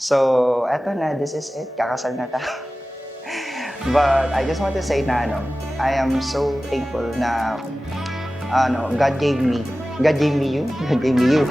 So, eto na, this is it. Kakasal na tayo. But I just want to say na I am so thankful na God gave me you. God gave me you.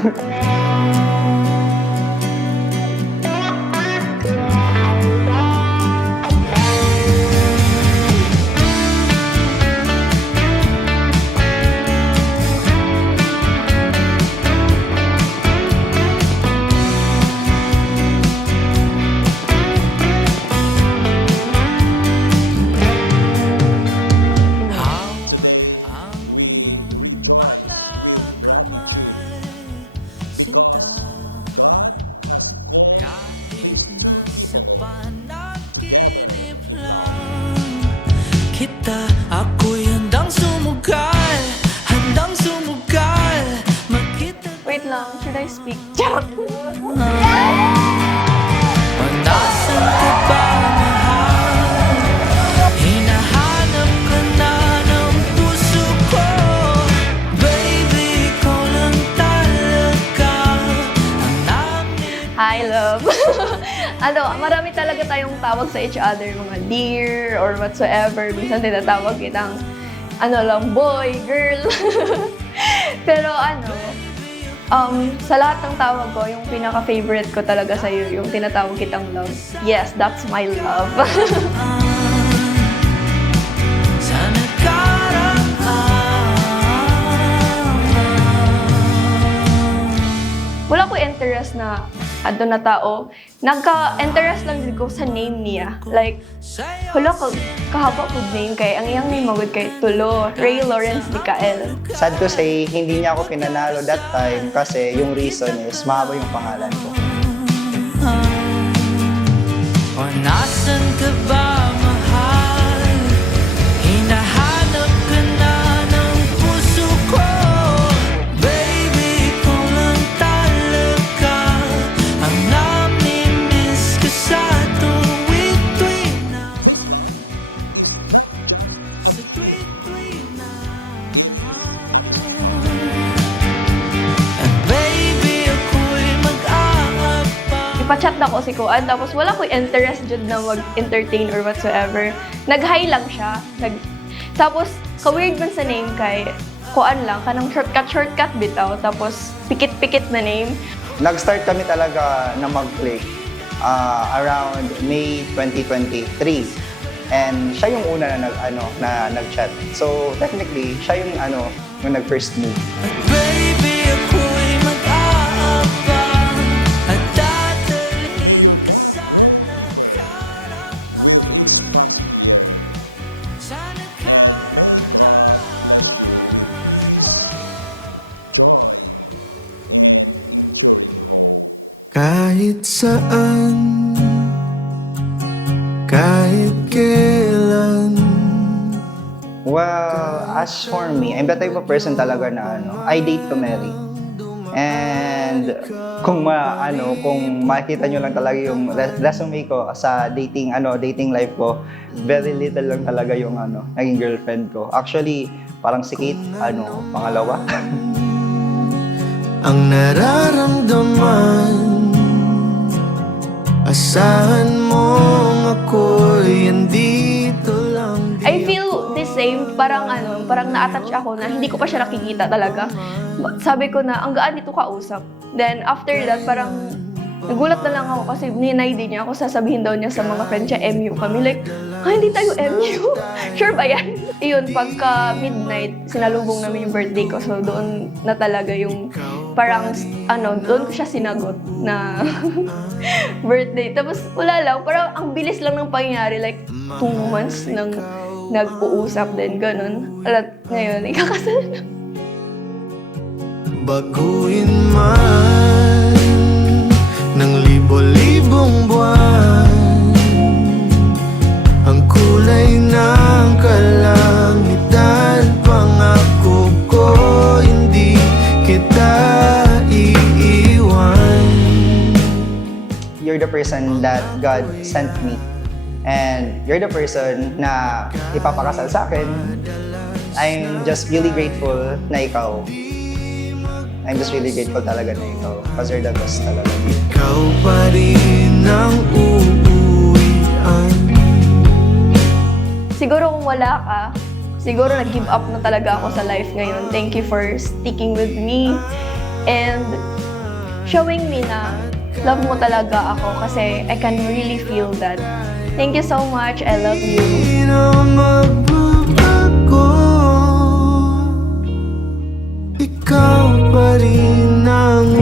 Ako'y handang sumugal, makita. Wait lang, should I speak? Charot! Nasaan ka ba, mahal? Hinahanap ka na ng puso ko. Baby, ikaw lang talaga ang namin. Hi, love! Marami talaga tayong tawag sa each other, mga dear or whatsoever. Minsan tinatawag kitang, boy, girl. Pero sa lahat ng tawag ko, yung pinaka-favorite ko talaga sa'yo, yung tinatawag kitang love. Yes, that's my love. Sa nakaraan, Wala ko interest na na tao. Nagka-interest lang din ko sa name niya. Like, hala kahaba po name kay, ang iyang name magod kay Tulo, Ray Lawrence Micael. Sad to say, hindi niya ako pinanalo that time kasi yung reason is mahaba yung pangalan ko. o nasan ka ba, mahal? Hinahanap ka na ng puso ko. Baby, ikaw lang talaga ang namimiss ko sa tuwid-tuwid na. Sa tuwid-tuwid na. At baby, ako'y mag-aabang. Ipa-chat na ko si Kuan, tapos wala ko interest dyan na mag-entertain or whatsoever. Nag-hi lang siya. Tapos, ka-weird man sa name kay Kuan lang, kanang shortcut bitaw, tapos pikit-pikit na name. Nag-start kami talaga na mag-click around May 2023. And siya yung una na nag-chat. So technically, siya yung yung nag-first move. At baby, ako'y mag-aabang at dadalhin ka sa nakaraan. Sa nakaraan. Kahit saan, kahit kailan. Well, as for me, I'm the type of person talaga na I date to marry. And kung makita nyo lang talaga yung resume ko sa dating life ko, very little lang talaga yung naging girlfriend ko. Actually, parang si Kate, pangalawa. Ang nararamdaman, asahan mong ako'y andito lang. I feel the same, parang na-attach ako na hindi ko pa siya nakikita talaga. Sabi ko na, ang gaan dito kausap. Then after that, parang nagulat na lang ako kasi ninay din niya ako, sasabihin daw niya sa mga friends niya, MU kami. Like, hindi tayo MU. Sure ba yan? Iyon, pagka midnight, sinalubong namin yung birthday ko. So doon na talaga yung parang, doon ko siya sinagot na birthday. Tapos wala lang, parang ang bilis lang ng pangyayari. Like, 2 months nang nag-uusap din, ganun. Alat, ngayon, ikakasal na. Baguhin man ng libo-libong buwan ang kulay ng kalangitan. Pangako ko hindi kita iiwan. You're the person that God sent me. And you're the person na ipapakasal sa akin. I'm just really grateful na ikaw. I'm just really grateful talaga na ikaw. Because you're the best talaga. Ikaw pa rin wala ka, siguro nag-give up na talaga ako sa life ngayon. Thank you for sticking with me and showing me na love mo talaga ako kasi I can really feel that. Thank you so much. I love you. Di na magbabago. Ikaw pa rin ang